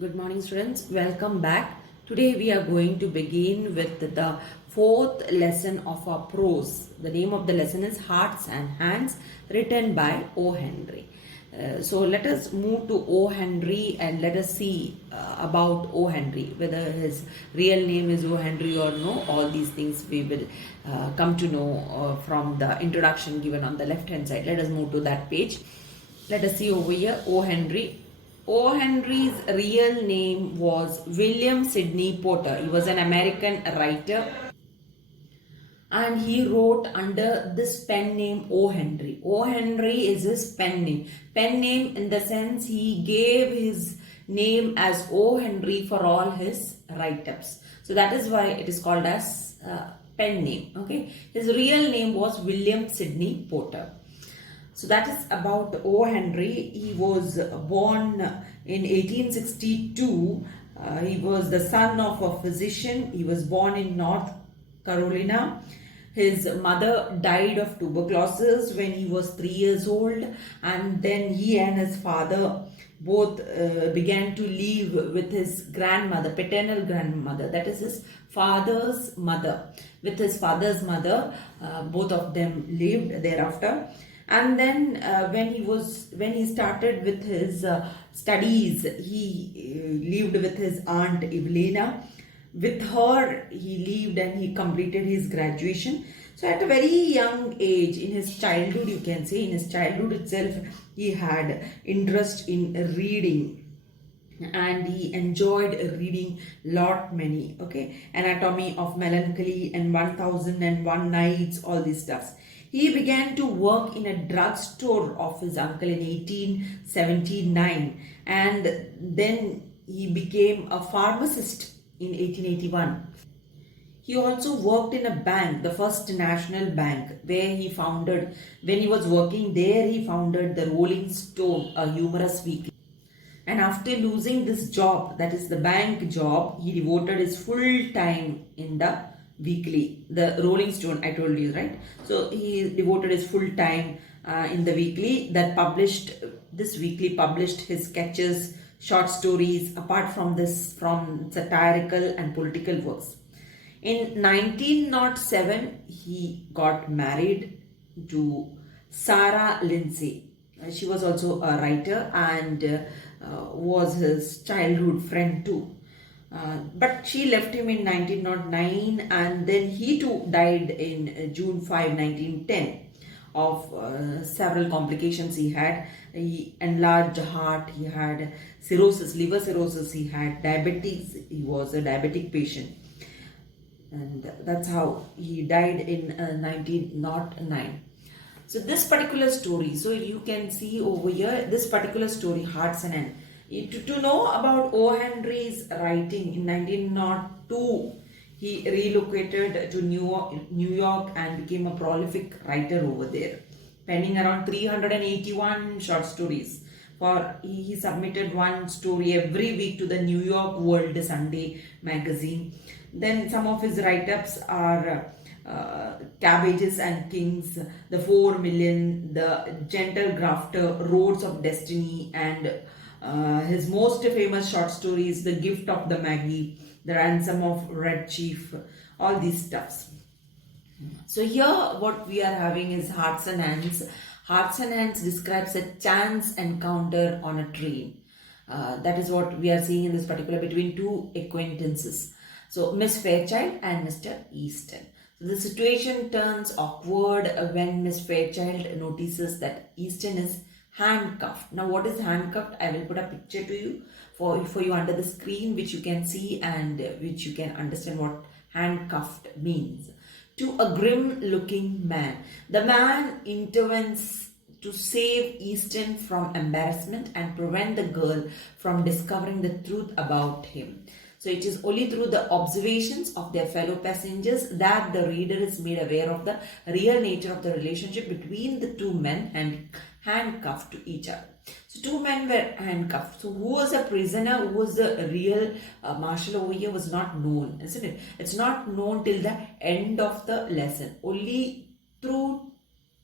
Good morning, students. Welcome back. Today we are going to begin with the fourth lesson of our prose. The name of the lesson is Hearts and Hands, written by O. Henry. So let us move to O. Henry and let us see about O. Henry, whether his real name is O. Henry or no. All these things we will come to know from the introduction given on the left hand side. Let us move to that page. Let us see over here O. Henry. O. Henry's real name was William Sidney Porter. He was an American writer and he wrote under this pen name O. Henry. O. Henry is his pen name. Pen name in the sense he gave his name as O. Henry for all his write-ups. So that is why it is called as pen name. Okay. His real name was William Sidney Porter. So that is about O. Henry. He was born in 1862. He was the son of a physician. He was born in North Carolina. His mother died of tuberculosis when he was 3 years old, and then he and his father both began to live with his grandmother, paternal grandmother, that is his father's mother. With his father's mother, both of them lived thereafter. And then when he started with his studies, he lived with his aunt Evelina. With her he lived and he completed his graduation. So at a very young age, in his childhood, you can say in his childhood itself, he had interest in reading and he enjoyed reading many, okay, Anatomy of Melancholy and 1001 Nights, all these stuffs. He began to work in a drugstore of his uncle in 1879, and then he became a pharmacist in 1881. He also worked in a bank, the First National Bank, where he founded, when he was working there, he founded the Rolling Stone, a humorous weekly. And after losing this job, that is the bank job, he devoted his full time in the weekly, the Rolling Stone, I told you, right? So he devoted his full time in the weekly that published, this weekly published his sketches, short stories, apart from this, from satirical and political works. In 1907, he got married to Sarah Lindsay. She was also a writer and was his childhood friend too. But she left him in 1909 and then he too died in June 5, 1910 of several complications he had. He enlarged heart, he had cirrhosis, liver cirrhosis, he had diabetes, he was a diabetic patient. And that's how he died in 1909. So this particular story, so you can see over here, this particular story, Hearts and Hands. To know about O. Henry's writing, in 1902, he relocated to New York and became a prolific writer over there, penning around 381 short stories. He submitted one story every week to the New York World Sunday magazine. Then some of his write-ups are Cabbages and Kings, The 4 Million, The Gentle Grafter, Roads of Destiny, and his most famous short stories, The Gift of the Maggie, The Ransom of Red Chief, all these stuffs. So here what we are having is Hearts and Hands. Hearts and Hands describes a chance encounter on a train. That is what we are seeing in this particular between two acquaintances. So Miss Fairchild and Mr. Easton. So the situation turns awkward when Miss Fairchild notices that Easton is handcuffed. Now what is handcuffed? I will put a picture to you for you under the screen, which you can see and which you can understand what handcuffed means. To a grim looking man. The man intervenes to save Easton from embarrassment and prevent the girl from discovering the truth about him. So it is only through the observations of their fellow passengers that the reader is made aware of the real nature of the relationship between the two men and handcuffed to each other. So two men were handcuffed. So who was a prisoner, who was the real marshal over here was not known, isn't it? It's not known till the end of the lesson. Only through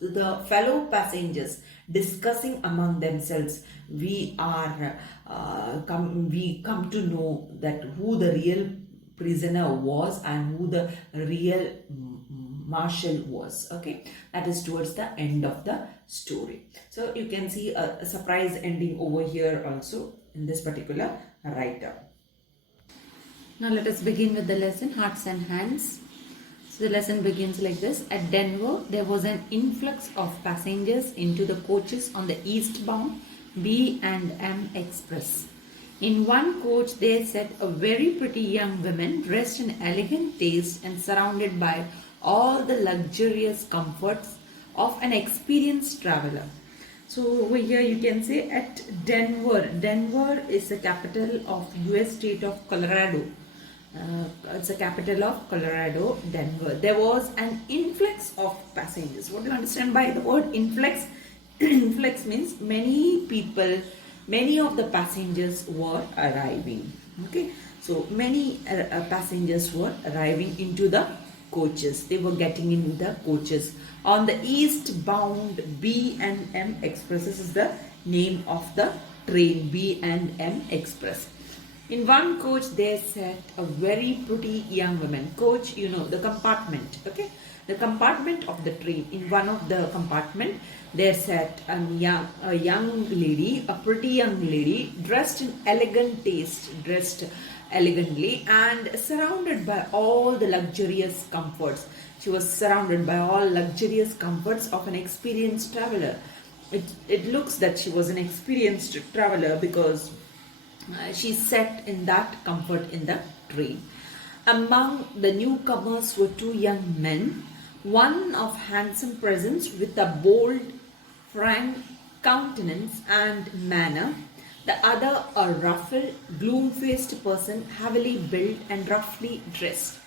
the fellow passengers discussing among themselves. We come to know that who the real prisoner was and who the real marshal was. Okay, that is towards the end of the story. So you can see a surprise ending over here also in this particular writer. Now let us begin with the lesson, Hearts and Hands. So the lesson begins like this. At Denver, there was an influx of passengers into the coaches on the eastbound B&M Express. In one coach, there sat a very pretty young woman dressed in elegant taste and surrounded by all the luxurious comforts of an experienced traveler. So over here you can say at Denver. Denver is the capital of US state of Colorado. It's the capital of Colorado, Denver. There was an influx of passengers. What do you understand by the word influx? Influx means many people, many of the passengers were arriving. Okay, so many passengers were arriving into the coaches. They were getting in the coaches on the eastbound B&M Express. This is the name of the train, B&M Express. In one coach, there sat a very pretty young woman. Coach, you know, the compartment, okay? The compartment of the train. In one of the compartment, there sat a young lady, a pretty young lady, dressed in elegant taste, dressed elegantly and surrounded by all the luxurious comforts. She was surrounded by all luxurious comforts of an experienced traveler. It looks that she was an experienced traveler because she sat in that comfort in the train. Among the newcomers were two young men, one of handsome presence with a bold, frank countenance and manner, the other a ruffled, gloom-faced person, heavily built and roughly dressed.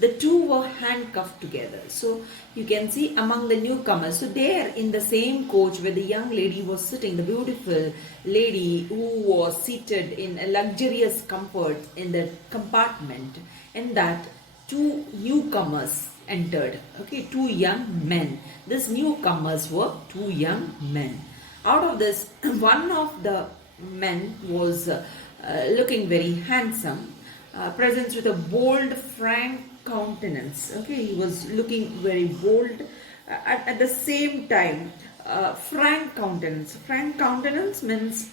The two were handcuffed together. So you can see among the newcomers. So there in the same coach where the young lady was sitting, the beautiful lady who was seated in a luxurious comfort in the compartment, in that two newcomers entered. Okay, two young men. These newcomers were two young men. Out of this, one of the men was looking very handsome, present with a bold, frank countenance. Okay, he was looking very bold. At the same time, frank countenance. Frank countenance means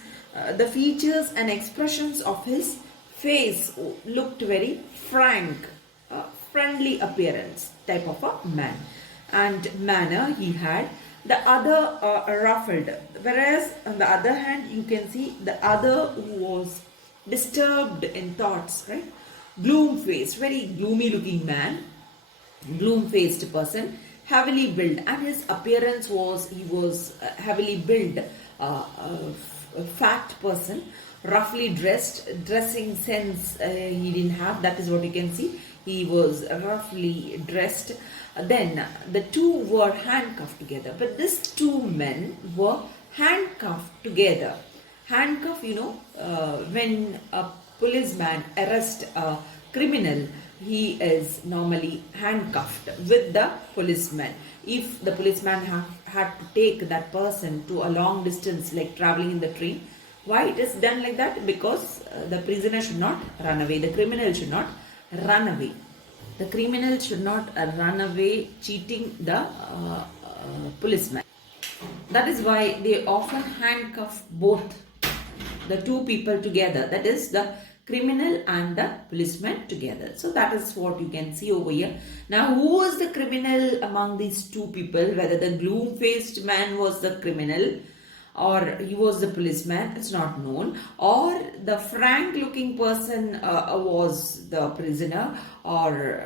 the features and expressions of his face looked very frank, friendly appearance type of a man and manner he had. The other ruffled, whereas on the other hand you can see the other who was disturbed in thoughts, right? Gloom faced, very gloomy looking man, gloom faced person, heavily built, and his appearance was, he was heavily built, a fat person, roughly dressed. Dressing sense he didn't have, that is what you can see. He was roughly dressed. Then the two were handcuffed together, but these two men were handcuffed together. Handcuff, you know, when a policeman arrests a criminal, he is normally handcuffed with the policeman. If the policeman had to take that person to a long distance, like traveling in the train, why it is done like that? Because the prisoner should not run away, the criminal should not run away. The criminal should not run away cheating the policeman. That is why they often handcuff both the two people together, that is the criminal and the policeman together. So that is what you can see over here. Now, who was the criminal among these two people? Whether the gloom faced man was the criminal or he was the policeman, it's not known, or the frank looking person was the prisoner, or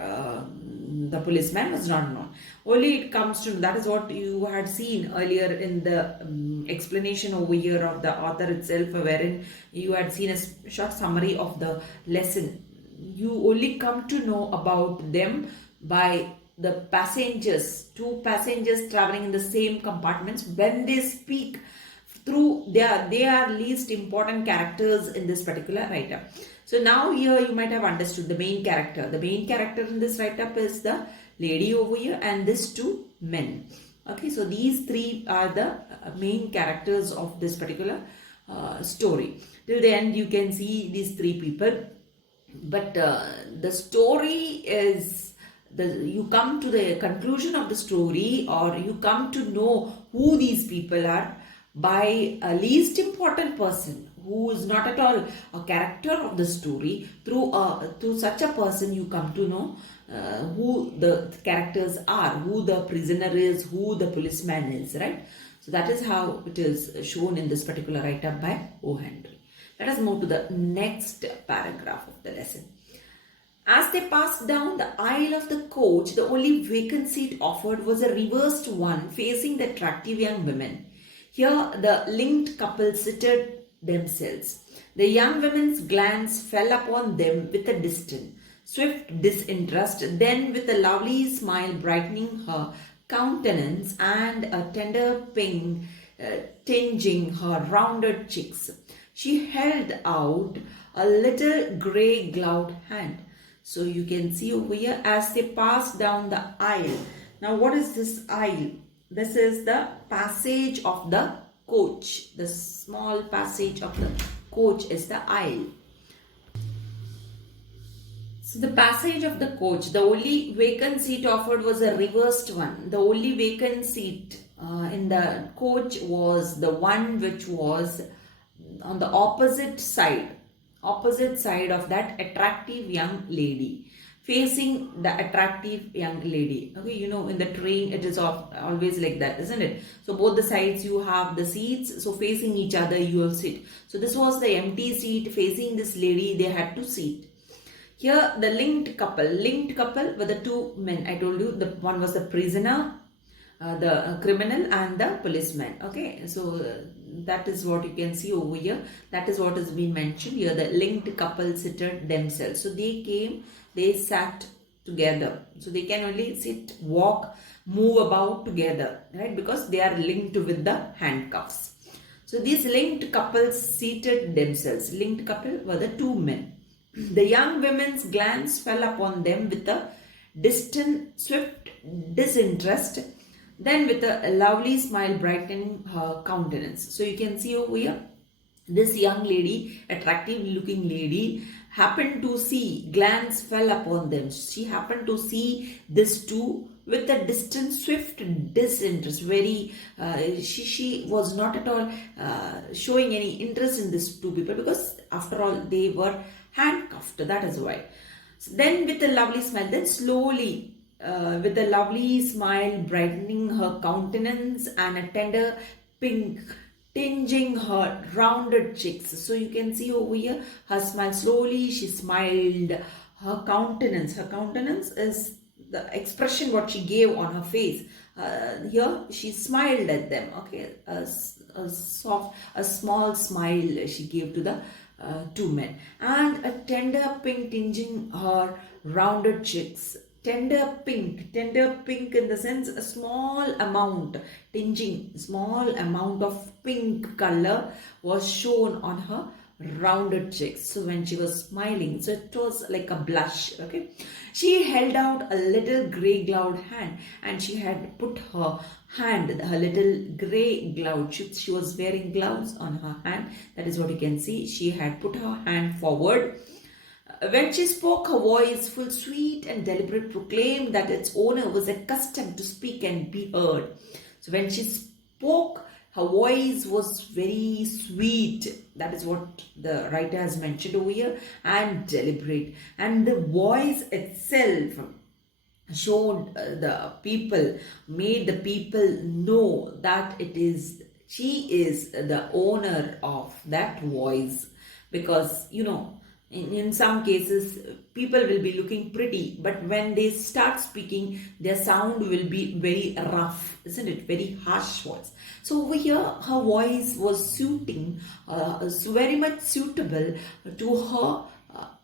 the policeman was not known. Only it comes to, that is what you had seen earlier in the explanation over here of the author itself, wherein you had seen a short summary of the lesson. You only come to know about them by the passengers, two passengers traveling in the same compartments, when they speak through they are least important characters in this particular write-up. So now here you might have understood the main character. The main character in this write-up is the lady over here and these two men. Okay, so these three are the main characters of this particular story. Till the end, you can see these three people, but the story is you come to the conclusion of the story, or you come to know who these people are by a least important person who is not at all a character of the story. Through such a person, you come to know who the characters are, who the prisoner is, who the policeman is, right? So that is how it is shown in this particular write-up by O. Henry. Let us move to the next paragraph of the lesson. As they passed down the aisle of the coach, the only vacant seat offered was a reversed one facing the attractive young women. Here, the linked couple seated themselves. The young woman's glance fell upon them with a distant, swift disinterest, then with a lovely smile brightening her countenance and a tender pink tinging her rounded cheeks. She held out a little grey gloved hand. So you can see over here as they pass down the aisle. Now what is this aisle? This is the passage of the coach. The small passage of the coach is the aisle. So the passage of the coach, the only vacant seat offered was a reversed one. The only vacant seat in the coach was the one which was on the opposite side of that attractive young lady, facing the attractive young lady. Okay, you know, in the train it is always like that, isn't it? So both the sides you have the seats, so facing each other you will sit. So this was the empty seat facing this lady, they had to sit. Here the linked couple were the two men. I told you the one was the prisoner, the criminal, and the policeman. Okay, so that is what you can see over here. That is what has been mentioned here. The linked couple seated themselves. So they sat together. So they can only sit, walk, move about together, right? Because they are linked with the handcuffs. So these linked couples seated themselves. Linked couple were the two men. The young woman's glance fell upon them with a distant, swift disinterest, then with a lovely smile brightening her countenance. So you can see over here, this young lady, attractive looking lady, happened to see, glance fell upon them. She happened to see these two with a distant, swift disinterest. She was not at all showing any interest in these two people, because after all they were handcuffed. That is why. So then with a lovely smile, then slowly, with a lovely smile brightening her countenance and a tender pink tinging her rounded cheeks. So you can see over here her smile. Slowly she smiled. Her countenance is the expression what she gave on her face. Here she smiled at them. Okay, a small smile she gave to the two men, and a tender pink tinging her rounded cheeks. Tender pink in the sense a small amount of pink color was shown on her rounded cheeks. So when she was smiling, so it was like a blush. Okay, she held out a little grey gloved hand, and she had put her little grey glove. She was wearing gloves on her hand. That is what you can see. She had put her hand forward. When she spoke, her voice, full, sweet and deliberate, proclaimed that its owner was accustomed to speak and be heard. So when she spoke, her voice was very sweet. That is what the writer has mentioned over here, and deliberate. And the voice itself showed made the people know that she is the owner of that voice. Because, you know, in some cases people will be looking pretty, but when they start speaking, their sound will be very rough, isn't it? Very harsh voice. So over here her voice was very much suitable to her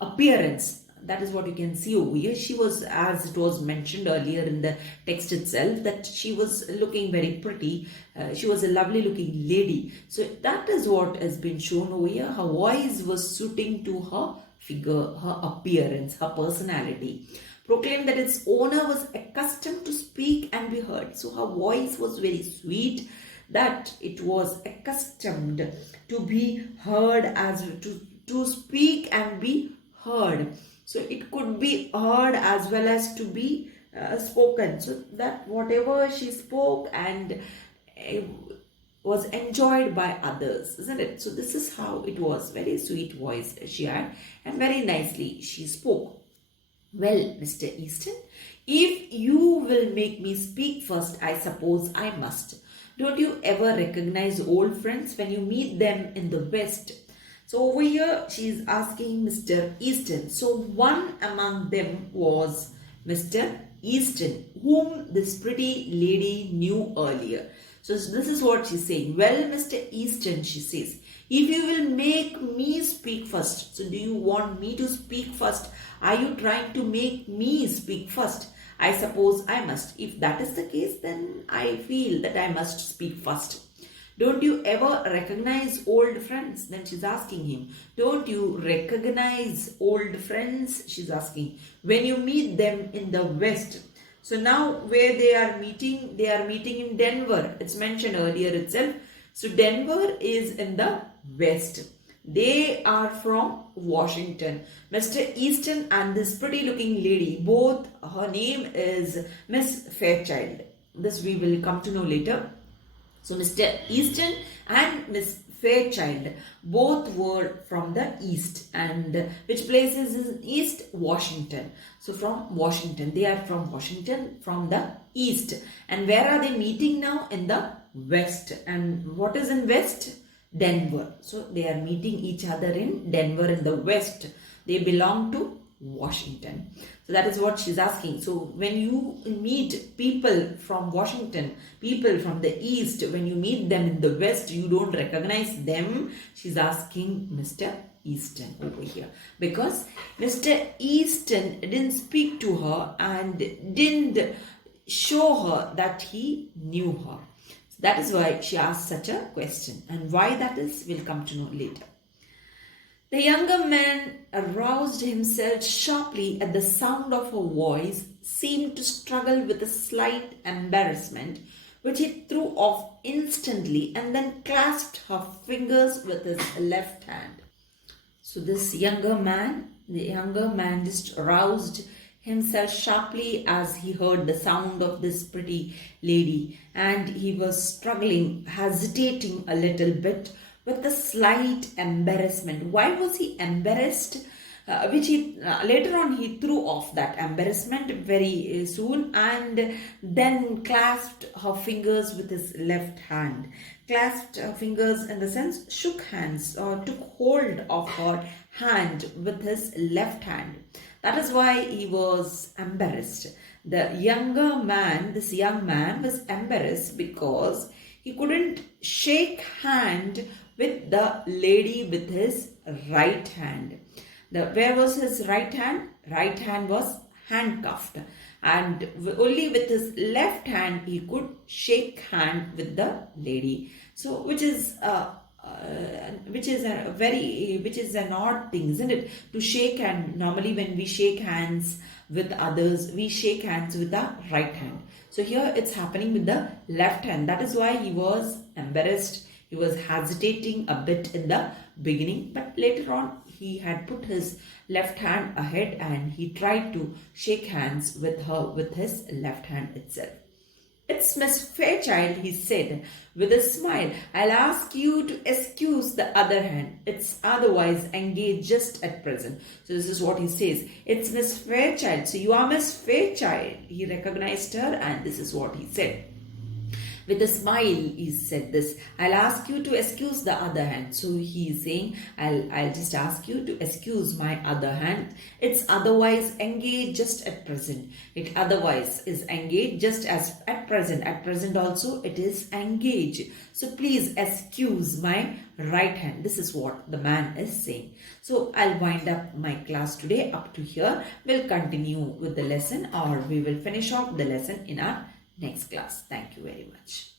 appearance. that is what you can see over here. She was, as it was mentioned earlier in the text itself, that she was looking very pretty. She was a lovely looking lady. So that is what has been shown over here. Her voice was suiting to her figure, her appearance, her personality. Proclaimed that its owner was accustomed to speak and be heard. So her voice was very sweet, that it was accustomed to be heard, as to speak and be heard. So it could be heard as well as to be spoken. So that whatever she spoke and was enjoyed by others, isn't it? So this is how it was. Very sweet voice she had, and very nicely she spoke. Well, Mr. Easton, if you will make me speak first, I suppose I must. Don't you ever recognize old friends when you meet them in the West? So over here, she is asking Mr. Easton. So one among them was Mr. Easton, whom this pretty lady knew earlier. So this is what she's saying. Well, Mr. Easton, she says, if you will make me speak first. So do you want me to speak first? Are you trying to make me speak first? I suppose I must. If that is the case, then I feel that I must speak first. Don't you ever recognize old friends? Then she's asking him. Don't you recognize old friends? She's asking. When you meet them in the West. So now where they are meeting in Denver. It's mentioned earlier itself. So Denver is in the West. They are from Washington. Mr. Easton and this pretty looking lady, both, her name is Miss Fairchild. This we will come to know later. So Mr. Easton and Miss Fairchild both were from the East. And which place is in East? Washington. So from Washington. They are from Washington, from the East. And where are they meeting now? In the West. And what is in West? Denver. So they are meeting each other in Denver in the West. They belong to Washington. So that is what she's asking. So when you meet people from Washington, people from the East, when you meet them in the West, you don't recognize them. She's asking Mr. Easton over here. Because Mr. Easton didn't speak to her and didn't show her that he knew her. That is why she asked such a question. And why that is, we'll come to know later. The younger man aroused himself sharply at the sound of her voice, seemed to struggle with a slight embarrassment, which he threw off instantly, and then clasped her fingers with his left hand. So this younger man just aroused himself sharply as he heard the sound of this pretty lady, and he was struggling, hesitating a little bit with a slight embarrassment. Why was he embarrassed? Which he later on he threw off that embarrassment very soon, and then clasped her fingers with his left hand. Clasped her fingers in the sense shook hands or took hold of her hand with his left hand. That is why he was embarrassed. This young man was embarrassed because he couldn't shake hand with the lady with his right hand. Where was his right hand? Right hand was handcuffed, and only with his left hand he could shake hand with the lady. So which is an odd thing, isn't it? To shake hand. Normally when we shake hands with others, we shake hands with the right hand. So here it's happening with the left hand. That is why he was embarrassed. He was hesitating a bit in the beginning, but later on he had put his left hand ahead and he tried to shake hands with her with his left hand itself. It's Miss Fairchild, he said with a smile. I'll ask you to excuse the other hand. It's otherwise engaged just at present. So this is what he says. It's Miss Fairchild. So you are Miss Fairchild. He recognized her and this is what he said. With a smile, he said this. I'll ask you to excuse the other hand. So he is saying, I'll just ask you to excuse my other hand. It's otherwise engaged just at present. It otherwise is engaged just as at present. At present also it is engaged. So please excuse my right hand. This is what the man is saying. So I'll wind up my class today up to here. We'll continue with the lesson, or we will finish off the lesson in our next class. Thank you very much.